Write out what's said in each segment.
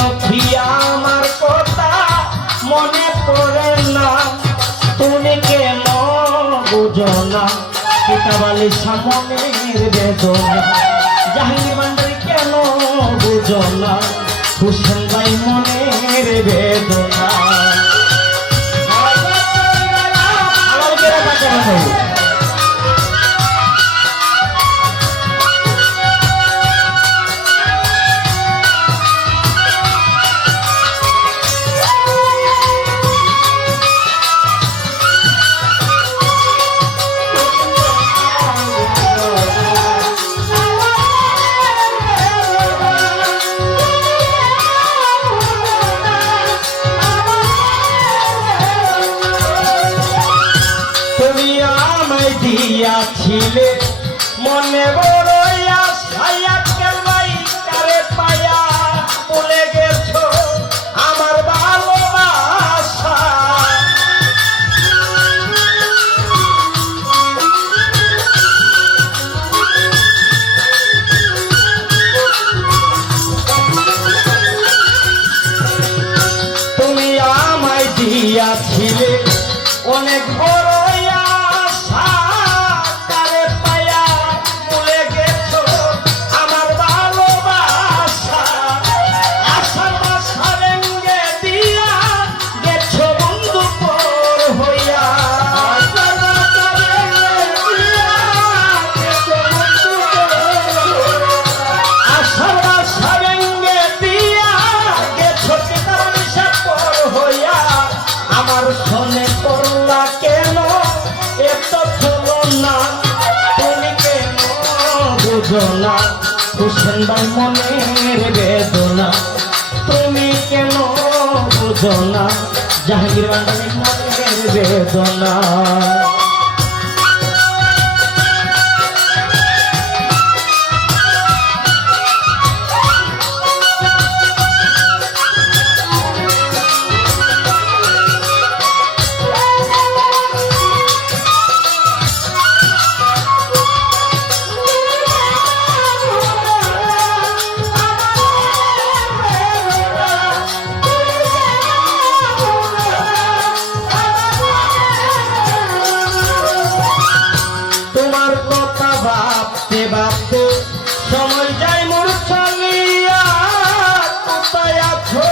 সখী আমার কথা মনে পড়ে না, তুমি কেন বুঝো না কিতাবালি সামনের বেদনা। জাহাঙ্গীর ভান্ডারী কেন বুঝো না হোসেন ভাই মনের বেদনা। দিয়াছিলে মনে বড় আশা কেলাই কারে পায়া ভুলে গেছো আমার ভালোবাসা। তুমি আমায় দিয়াছিলে অনেক বড় শোনে করলা কেন এত তুলনা, তুমি কেন বুঝো না হোসেন ভাই মনের বেদনা। তুমি কেন বুঝো না জাহাঙ্গীর ভান্ডারী মনের বেদনা। ভাবতে ভাবতে সময় যায় মোর চলিয়া, কোথায় আছো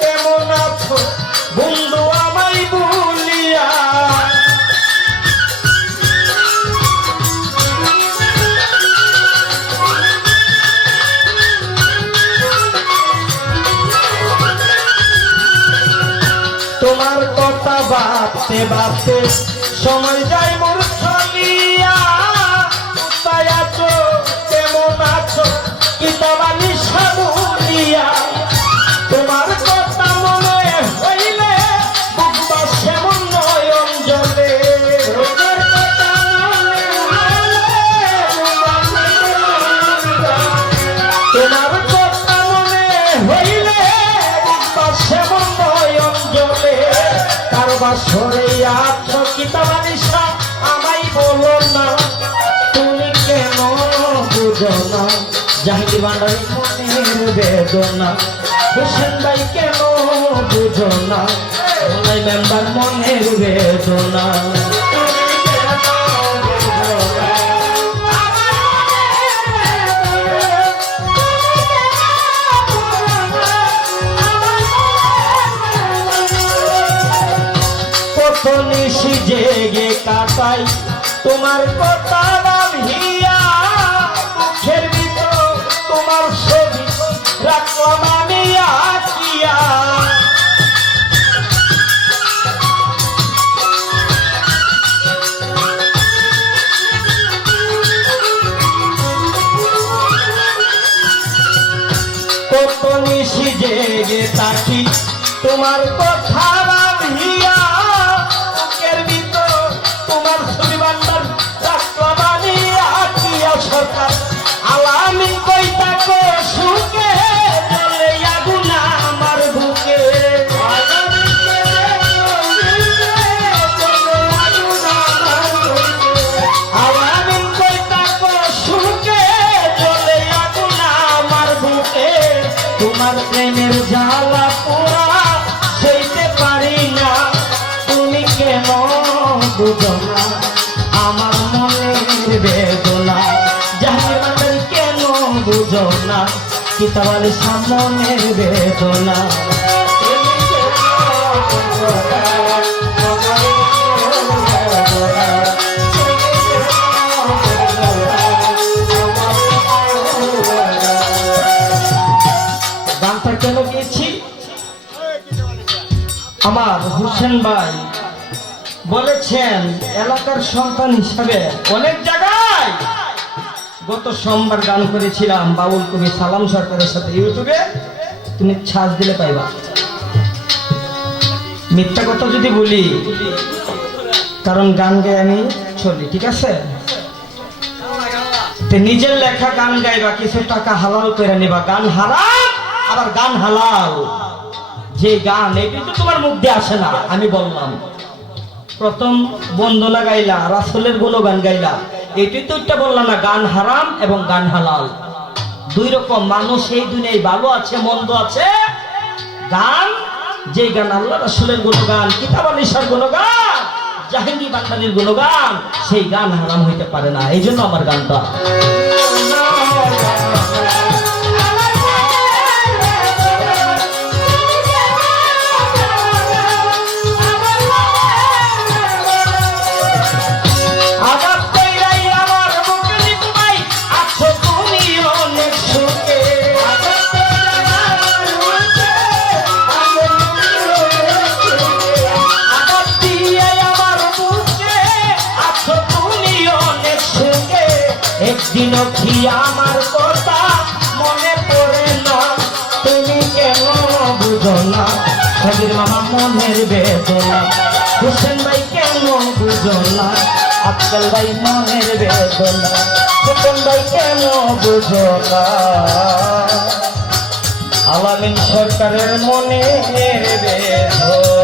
কেমন আছো বন্ধু আমায় বলিয়া। তোমার কথা ভাবতে ভাবতে সময় যায় মোর চলিয়া, কেমন আছো কিতাবালি সামুলিয়া। তোমার কথা মনে হইলে বুকটা সেমন নয়ন জলে, তোমার কথা মনে হইলে বুকটা সেমন নয়ন জলে। কারবার সরে আছো কিতাবালি আমায় বলো না, জাহাঙ্গীর ভান্ডারী মনের বেদনা। হোসেন ভাই কেন বুঝো না ওলাই মেম্বার মনের বেদনা। কত নিশি জেগে কাটাই তোমার কথা ভাবিয়া, মুখের ভিতর তোমার ছবি রাখলাম আমি আঁকিয়া। কত নিশি জেগে থাকি তোমার কথা ভাবিয়া, মুখের ভিতর তোমার ছবি বান্দার রাখলাম আমি আঁকিয়া। সরকার আলামিন কই থাকো সুখে বলে আগুন আমার বুকে, আলামিন কই থাকো সুখে বলে আগুন আমার বুকে। তোমার প্রেম মনের জ্বালা পোড়া সইতে পারি না, তুমি কেন বুঝো না আমার মনের বেদনা। জাহাঙ্গীর ভান্ডারী কেন বুঝো না কিতাবালি সামনের বেদনা। গানটা কেন গেছি, আমার হোসেন ভাই বলেছেন এলাকার সন্তান হিসাবে অনেক জায়গায় গত সোমবার গান করেছিলাম বাউল কবি সালাম সরকারের সাথে ইউটিউবে, তুমি ছাড় দিলে পাইবা। মিথ্যা কথা যদি বলি, কারণ গান গাই আমি চলি, ঠিক আছে? নিজের লেখা গান গাইবা, কিছু টাকা হালাল করে নিবা। গান হারাম আবার গান হালাল। যে গান এটি তো তোমার মুখ দিয়ে আসে না, আমি বললাম প্রথম বন্দনা গাইলা, রাসূলের গুণগান গাইলা, এটি তো একটা বললাম না গান হারাম এবং গান হালাল দুই রকম। মানুষ এই দুনিয়ায় ভালো আছে মন্দ আছে। গান যে গান আল্লাহ রাসূলের গুণগান, কিতাব আলিশার গুণগান, জাহাঙ্গীর ভান্ডারীর গুণগান, সেই গান হারাম হইতে পারে না। এই জন্য আমার গানটা একদিনও কি আমার কথা মনে পড়ে না, তুমি কেন বুঝো না সবির মামা মনের বেদনা। হোসেন ভাই কেন বুঝো না আফজাল ভাই মনের বেদনা। হোসেন ভাই কেন বুঝো না আলামিন সরকারের মনের বেদনা।